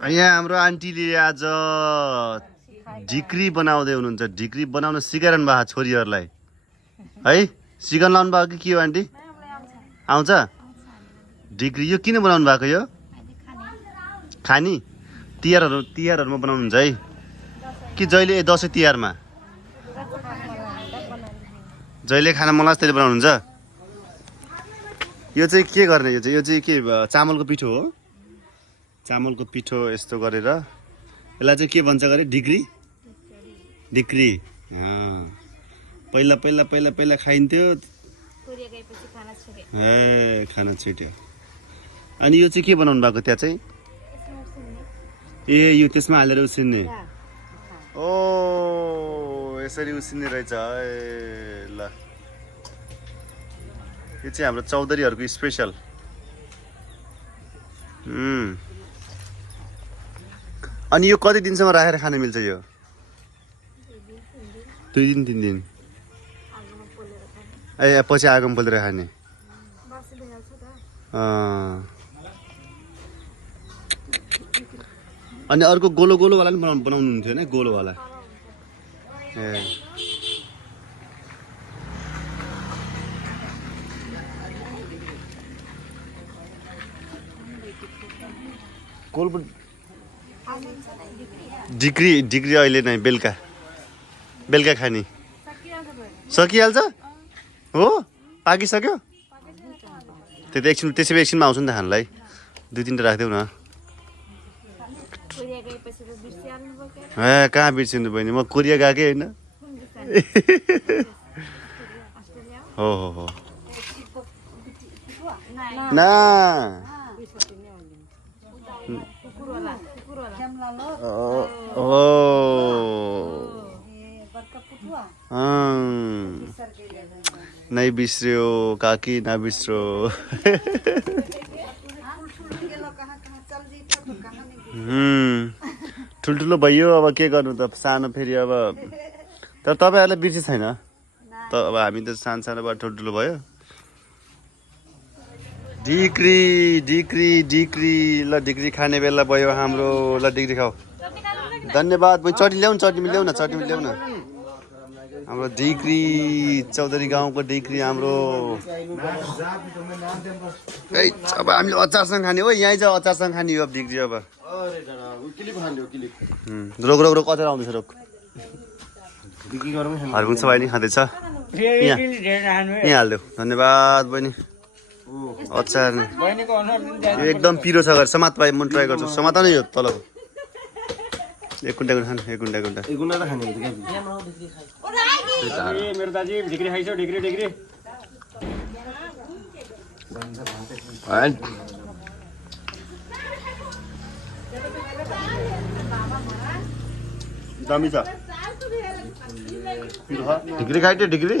यहाँ हाम्रो आन्टीले आज ढिक्री बनाउँदै हुनुहुन्छ। ढिक्री बनाउन सिकाइरहनु भएको छोरीहरूलाई है। सिकाउन लाउनु भएको कि के हो आन्टी? आउँछ ढिक्री। यो किन बनाउनु भएको? यो खानी तिहारहरूमा बनाउनुहुन्छ है कि जहिले दसैँ तिहारमा? जहिले खाना मलाई त्यसले बनाउनुहुन्छ। यो चाहिँ के गर्ने? यो चाहिँ के चामलको पिठो हो। चामलको पिठो यस्तो गरेर यसलाई चाहिँ के भन्छ गरे? ढिक्री। ढिक्री पहिला पहिला पहिला पहिला खाइन्थ्यो। ए खाना छिट्यो। अनि यो चाहिँ के बनाउनु भएको त्यहाँ चाहिँ? ए यो त्यसमा हालेर उसिन्ने। ओ यसरी उसिन्ने रहेछ। ए ल यो चाहिँ हाम्रो चौधरीहरूको स्पेसल। अनि यो कति दिनसम्म राखेर खान मिल्छ यो? 2 दिन 3 दिन। ए पछि आगोमा पोलेर खाने। अनि अर्को गोलो गोलोवाला पनि बनाउनु हुन्थ्यो होइन? गोलोवाला। ए गोलो ढिक्री अहिले नै बेलुका खाने। सकिहाल्छ हो? पाकिसक्यो? त्यो त एकछिनमा आउँछ नि त खानलाई। 2-3टा राखिदेऊ न। ए कहाँ बिर्सिनु बहिनी, म कोरिया गएकै होइन। हो ना नै बिर्स्यो काकी, नबिर्स्यो। ठुल्ठुलो भइयो अब के गर्नु त, सानो फेरि अब। तर तपाईँहरूलाई बिर्से छैन त। अब हामी त सानोबाट ठुल्ठुलो भयो। ढिक्री ल ढिक्री खाने बेला भयो हाम्रो। ल ढिक्री खाऊ। धन्यवाद। चटनी ल्याउन ल्याउन हाम्रो ढिक्री चौधरी गाउँको ढिक्री हाम्रो। अब हामीले अचारसँग खाने हो। यहीँ चाहिँ अचारसँग खाने हो अब ढिक्री। अब रोक अचार आउँदैछ। रोक हर्कुन्छ भाइ नि खाँदैछ। यहाँ हालिदेऊ। धन्यवाद बहिनी। अचार नि यो एकदम पिरो छ। समात भाइ म ट्राई गर्छु। समात नै यो तल एक कुन्टा खानु। एक कुन्टा मेरो दाजु ढिक्री खाइछौ? ढिक्री दामी छ। ढिक्री खाइदियो। ढिक्री